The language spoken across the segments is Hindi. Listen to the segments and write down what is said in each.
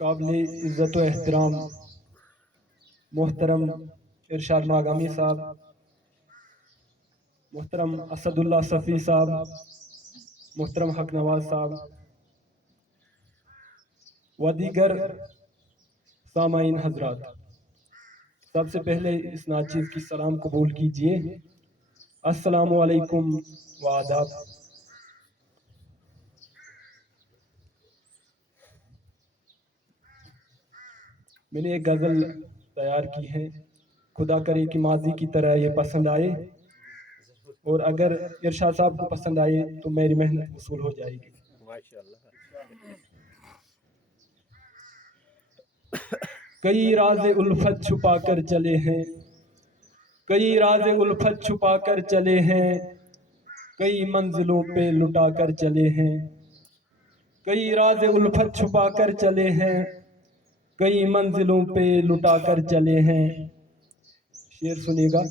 काबिल इज़्ज़त व एहतराम मोहतरम इरशाद मागामी साहब, मोहतरम असदुल्ला सफ़ी साहब, मोहतरम हक नवाज साहब व दीगर सामाइन हजरात, सबसे पहले इस नाचीज़ की सलाम कबूल कीजिए। अस्सलामु अलैकुम व आदाब। मैंने एक गज़ल तैयार की है, खुदा करे कि माजी की तरह ये पसंद आए, और अगर इरशाद साहब को पसंद आए तो मेरी मेहनत वसूल हो जाएगी। कई राज़े उल्फत छुपा कर चले हैं, कई राज़े उल्फत छुपा कर चले हैं, कई मंजिलों पे लुटा कर चले हैं। कई राज़े उल्फत छुपा कर चले हैं, कई मंजिलों पे लुटा कर चले हैं। शेर सुनिएगा।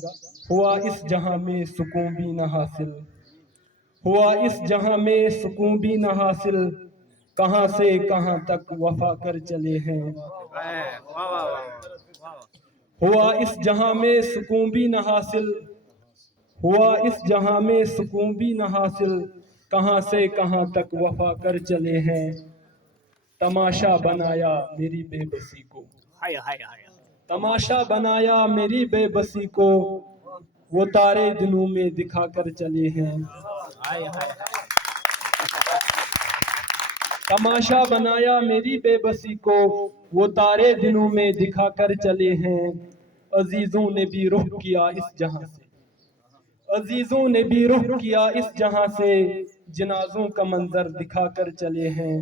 हुआ इस जहां में सुकून भी न हासिल, हुआ इस जहां में सुकून भी न हासिल, कहां से कहां तक वफा कर चले हैं। हुआ इस जहां में सुकून भी न हासिल, हुआ इस जहां में सुकून भी न हासिल, कहां से कहां तक वफा कर चले हैं। तमाशा बनाया मेरी बेबसी को, तमाशा बनाया मेरी बेबसी को, वो तारे दिनों में दिखा कर चले हैं। तमाशा बनाया मेरी बेबसी को, वो तारे दिनों में दिखा कर चले हैं। अजीजों ने भी रुख किया इस जहां से, अजीजों ने भी रुख किया इस जहां से, जनाजों का मंजर दिखा कर चले हैं।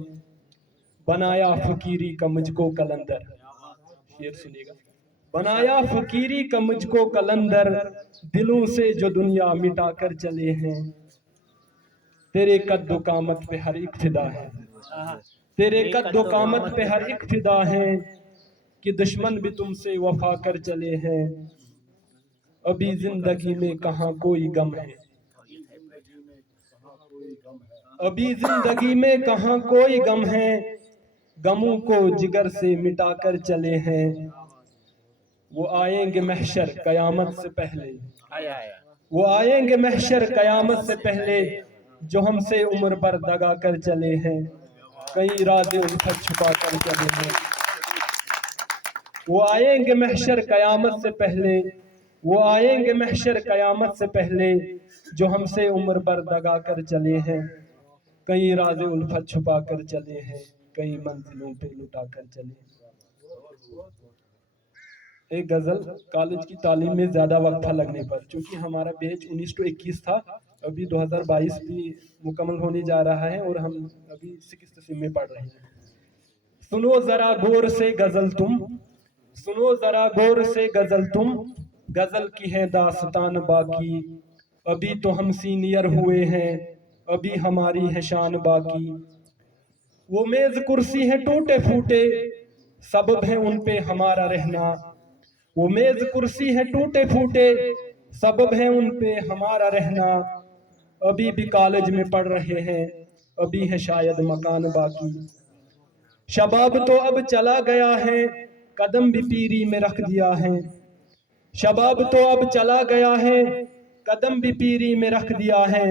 बनाया फकीरी का मुझको कलंदर, शेर सुनिएगा। बनाया फकीरी का मुझको कलंदर, दिलों से जो दुनिया मिटा कर चले हैं। तेरे कद्दो कामत पे हर एक फिदा है, तेरे कद्दो कामत पे हर एक फिदा है, कि दुश्मन भी तुमसे वफा कर चले हैं। अभी जिंदगी में कहाँ कोई गम है, अभी जिंदगी में कहाँ कोई गम है, गमों को जिगर से मिटा कर चले हैं। वो आएंगे महशर कयामत से पहले, वो आएंगे महशर कयामत से पहले, जो हमसे उम्र पर दगा कर चले हैं। कई राज़े उल्फत छुपा कर चले हैं। वो आएंगे महशर कयामत से पहले, वो आएंगे महशर कयामत से पहले, जो हमसे उम्र पर दगा कर चले हैं। कई राज़े उल्फत छुपा कर चले हैं, कई मंजिलों पे लुटा कर चले। एक गजल कॉलेज की तालीम में ज्यादा वक्फा लगने पर, चूंकि हमारा बैच 19 से 21 था, अभी 2022 भी मुकम्मल होने जा रहा है और हम अभी 6 सेम में पढ़ रहे हैं। सुनो जरा गौर से गजल तुम, सुनो जरा गौर से गजल तुम, गजल की है दास्तान बाकी। अभी तो हम सीनियर हुए हैं, अभी हमारी है शान बाकी। वो मेज कुर्सी है टूटे फूटे, सबब है उन पे हमारा रहना। वो मेज कुर्सी है टूटे फूटे, सबब है उन पे हमारा रहना। अभी भी कॉलेज में पढ़ रहे हैं, अभी है शायद मकान बाकी। शबाब तो अब चला गया है, कदम भी पीरी में रख दिया है। शबाब तो अब चला गया है, कदम भी पीरी में रख दिया है।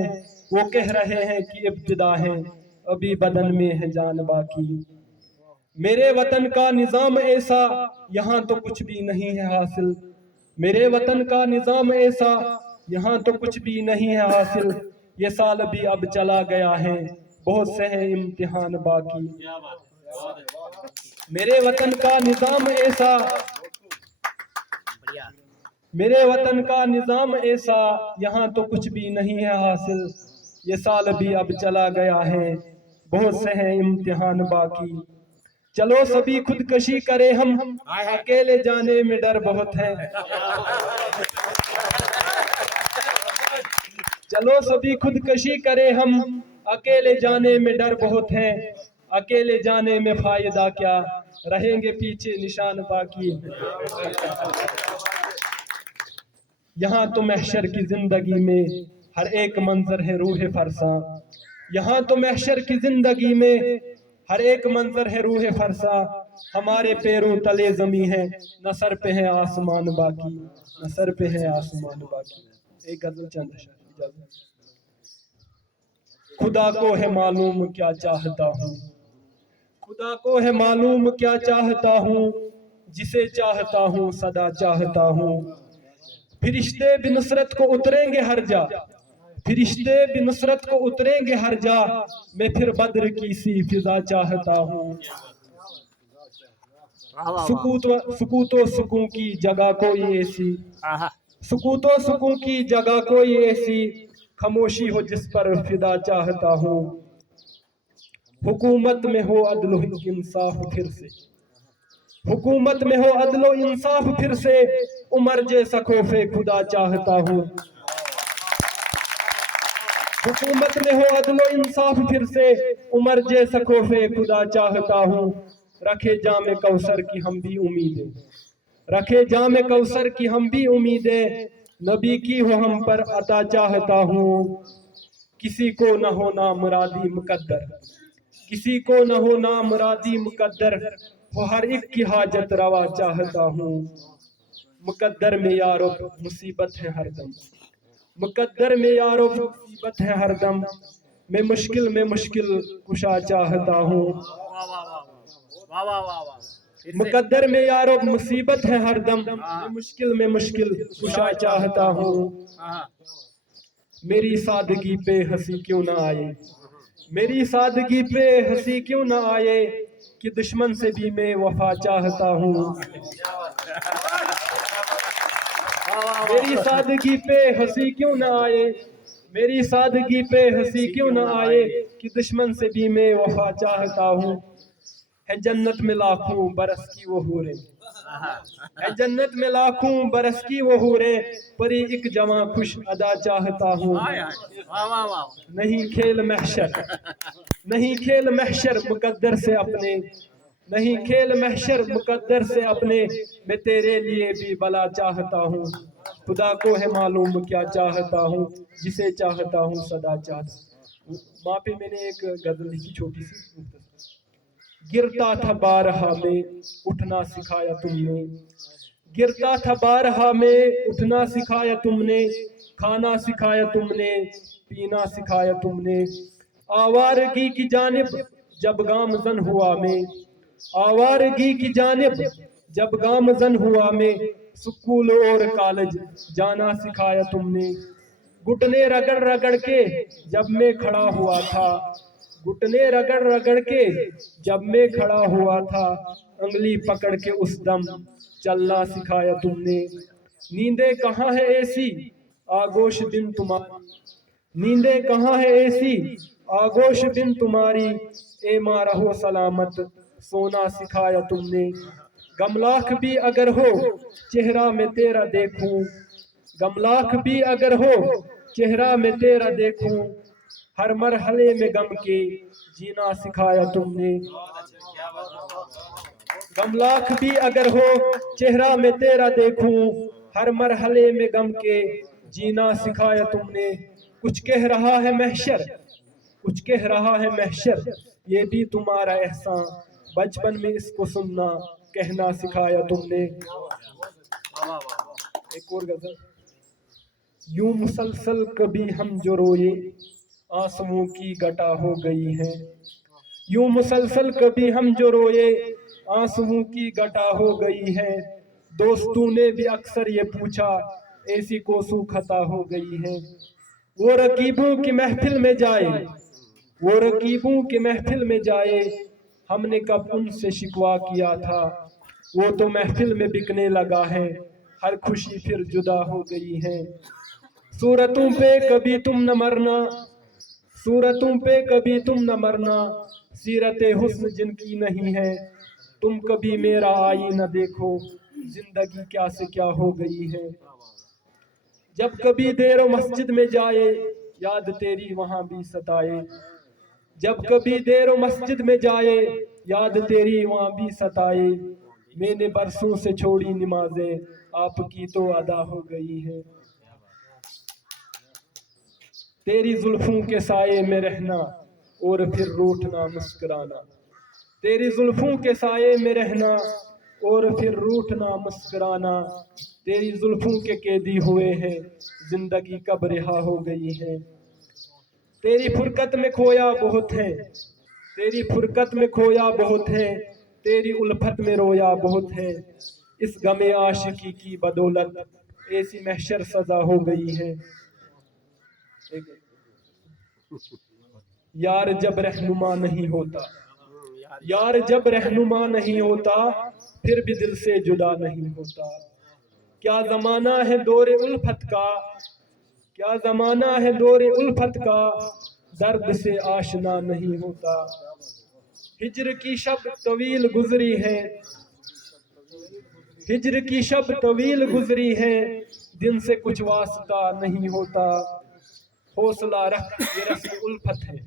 वो कह रहे हैं कि इब्तिदा है, अभी बदन में है जान बाकी। मेरे वतन का निजाम ऐसा, यहाँ तो कुछ भी नहीं है हासिल। मेरे वतन का निजाम ऐसा, यहाँ तो कुछ भी नहीं है हासिल। ये साल भी अब चला गया है, बहुत से हैं इम्तिहान बाकी। मेरे वतन का निजाम ऐसा, मेरे वतन का निजाम ऐसा, यहाँ तो कुछ भी नहीं है हासिल। ये साल भी अब चला गया है, बहुत से हैं इम्तिहान बाकी। चलो सभी खुदकशी करे हम, अकेले जाने में डर बहुत है। चलो सभी खुदकशी करे हम, अकेले जाने में डर बहुत है। अकेले जाने में फायदा क्या, रहेंगे पीछे निशान बाकी। यहाँ तो महशर की जिंदगी में हर एक मंजर है रूह फरसा। यहाँ तो महशर की जिंदगी में हर एक मंजर है रूह फरसा। हमारे पैरों तले जमी है, न सर पे है आसमान बाकी, न सर पे है आसमान बाकी। एक गजल चंद शेर इजाजत। खुदा को है मालूम क्या चाहता हूँ, खुदा को है मालूम क्या चाहता हूँ, जिसे चाहता हूँ सदा चाहता हूँ। फिरिश्ते भी नुसरत को उतरेंगे हर जा, फिरिश्ते भी नुसरत को उतरेंगे हर जा, मैं फिर बद्र की सी फिजा चाहता हूँ। सुकूतो सुकून की जगह कोई ऐसी, सुकूतो सुकून की जगह कोई ऐसी, खामोशी हो जिस पर फिदा चाहता हूँ। हुकूमत में हो अदलो इंसाफ फिर से, हुकूमत में हो अदलो इंसाफ फिर से, उमर जैसा खौफे खुदा चाहता हूँ। हुकूमत में हो अदलो इंसाफ फिर से, उमर जैसा खौफे खुदा चाहता हूँ। रखे जामे कौसर की हम भी उम्मीदें, रखे जामे कौसर की हम भी उम्मीदें, नबी की हो हम पर अता चाहता हूँ। किसी को न हो ना मुरादी मुकद्दर, किसी को न हो ना मुरादी मुकद्दर, हो हर एक की हाजत रवा चाहता हूँ। मुकद्दर में यारो मुसीबत है हरदम, मुकद्दर में यारो मुसीबत है हरदम, मैं मुश्किल में मुश्किल कुशा चाहता हूँ। मुकद्दर में यारो मुसीबत है हरदम, मैं मुश्किल में मुश्किल कुशा चाहता हूँ। मेरी सादगी पे हंसी क्यों ना आए, मेरी सादगी पे हंसी क्यों ना आए, कि दुश्मन से भी मैं वफा चाहता हूँ। मेरी सादगी पे हंसी क्यों ना आए, मेरी सादगी पे हंसी क्यों ना आए, कि दुश्मन से भी मैं वफा चाहता हूँ। है जन्नत में लाखों बरस की वो हूरें, है जन्नत में लाखों बरस की वो हूरें, परी एक जवां खुश अदा चाहता हूँ। नहीं खेल महशर, नहीं खेल महशर मुकद्दर से अपने, नहीं खेल महशर मुकद्दर से अपने, मैं तेरे लिए भी भला चाहता हूँ। खुदा को है मालूम क्या चाहता हूँ, जिसे चाहता हूँ सदा चाहता। वहाँ पे मैंने एक गजल लिखी छोटी सी। गिरता था बारहा में उठना सिखाया तुमने, गिरता था बारहा में उठना सिखाया तुमने, खाना सिखाया तुमने, पीना सिखाया तुमने। आवारगी की जानिब जब गामजन हुआ मैं, आवारगी की जानिब जब गामजन हुआ मैं, स्कूल और कॉलेज जाना सिखाया तुमने। घुटने रगड़ रगड़ के जब मैं खड़ा हुआ था, घुटने रगड़ रगड़ के जब मैं खड़ा हुआ था, उंगली पकड़ के उस दम चलना सिखाया तुमने। नींदें कहाँ है ऐसी आगोश बिन तुम्हारी, नींदें कहाँ है ऐसी आगोश बिन तुम्हारी, ए माँ रहो सलामत सोना सिखाया तुमने। गमलाख भी अगर हो चेहरा में तेरा देखूं, गमलाख भी अगर हो चेहरा में तेरा देखूं, हर मरहले में गम के जीना सिखाया तुमने। गमलाख भी अगर हो चेहरा में तेरा देखूं, हर मरहले में गम के जीना सिखाया तुमने। कुछ कह रहा है महशर, कुछ कह रहा है महशर, ये भी तुम्हारा एहसान, बचपन में इसको सुनना कहना सिखाया तुमने। एक और गजल। यूं मुसलसल कभी हम जो रोए आंसुओं की घटा हो गई है, यूं मुसलसल कभी हम जो रोए आंसुओं की घटा हो गई है। दोस्तों ने भी अक्सर ये पूछा ऐसी कोसू खता हो गई है। वो रकीबों की महफिल में जाए, वो रकीबों की महफिल में जाए, हमने कब उनसे शिकवा किया था, वो तो महफिल में बिकने लगा है, हर खुशी फिर जुदा हो गई है। सूरतों पे कभी तुम न मरना, सूरतों पे कभी तुम न मरना, सीरते हुस्न जिनकी नहीं है, तुम कभी मेरा आईना देखो, जिंदगी क्या से क्या हो गई है। जब कभी देरो मस्जिद में जाए याद तेरी वहां भी सताए, जब कभी देरो मस्जिद में जाए याद तेरी वहां भी सताए। मैंने बरसों से छोड़ी नमाजें, आपकी तो अदा हो गई है। तेरी जुल्फों के साये में रहना और फिर रूठना मुस्कुराना, तेरी जुल्फों के साये में रहना और फिर रूठना मुस्कुराना। तेरी जुल्फों के कैदी हुए हैं, जिंदगी कब रिहा हो गई है। तेरी फुरकत में खोया बहुत है, तेरी फुरकत में खोया बहुत है, तेरी उल्फत में रोया बहुत है। इस गमे आशिकी की बदौलत ऐसी महशर सजा हो गई है। यार जब रहनुमा नहीं होता, यार जब रहनुमा नहीं होता, फिर भी दिल से जुदा नहीं होता। क्या जमाना है दौरे उल्फत का, क्या जमाना है दौरे उल्फत का, दर्द से आशना नहीं होता। हिज्र की शब तवील गुजरी है, हिज्र की शब तवील गुजरी है, दिन से कुछ वास्ता नहीं होता। हौसला रख ये रस्म उल्फत है,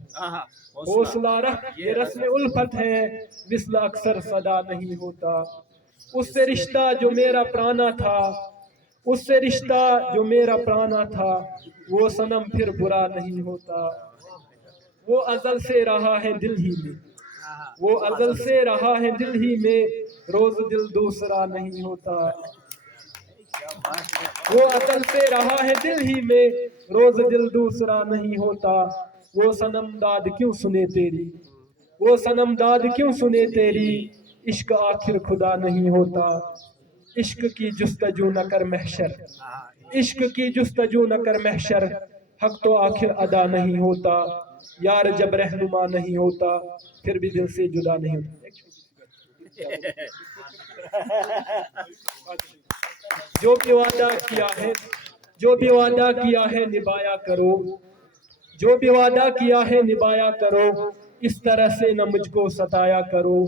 हौसला रख ये रस्म उल्फत है, विस्ल अक्सर सदा नहीं होता। उससे रिश्ता जो मेरा प्राणा था, उससे रिश्ता जो मेरा प्राणा था, वो सनम फिर बुरा नहीं होता। वो अजल से रहा है दिल ही में, वो अजल से रहा है दिल ही में, रोज दिल दूसरा नहीं होता। वो अजल से रहा है दिल ही में, रोज दिल दूसरा नहीं होता। वो सनम दाद क्यों सुने तेरी, वो सनम दाद क्यों सुने तेरी, इश्क आखिर खुदा नहीं होता। इश्क की जुस्तजू न कर महशर, इश्क की जुस्तजू न कर महशर, हक तो आखिर अदा नहीं होता। यार जब रहनुमा नहीं होता, फिर भी दिल से जुदा नहीं होता। जो भी वादा किया है, जो भी वादा किया है निभाया करो, जो भी वादा किया है निभाया करो। इस तरह से न मुझको सताया करो,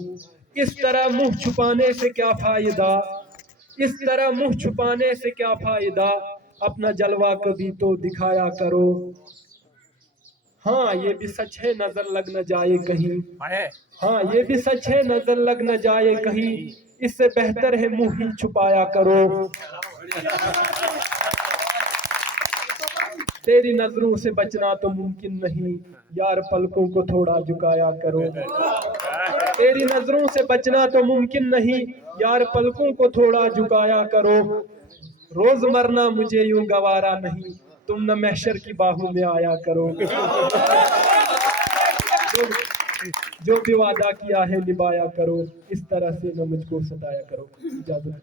इस तरह मुंह छुपाने से क्या फायदा, इस तरह मुंह छुपाने से क्या फायदा, अपना जलवा कभी तो दिखाया करो। हाँ ये भी सच है नजर लग न जाए कहीं, हाँ ये भी सच है नजर लग न जाए कहीं, इससे बेहतर है मुंह ही छुपाया करो। तेरी नजरों से बचना तो मुमकिन नहीं, यार पलकों को थोड़ा झुकाया करो। तेरी नजरों से बचना तो मुमकिन नहीं, यार पलकों को थोड़ा झुकाया करो। रोज मरना मुझे यूं गवारा नहीं, तुम न महशर की बाहों में आया करो। जो भी वादा किया है निभाया करो, इस तरह से न मुझको सताया करो। इजाजत।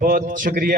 बहुत शुक्रिया।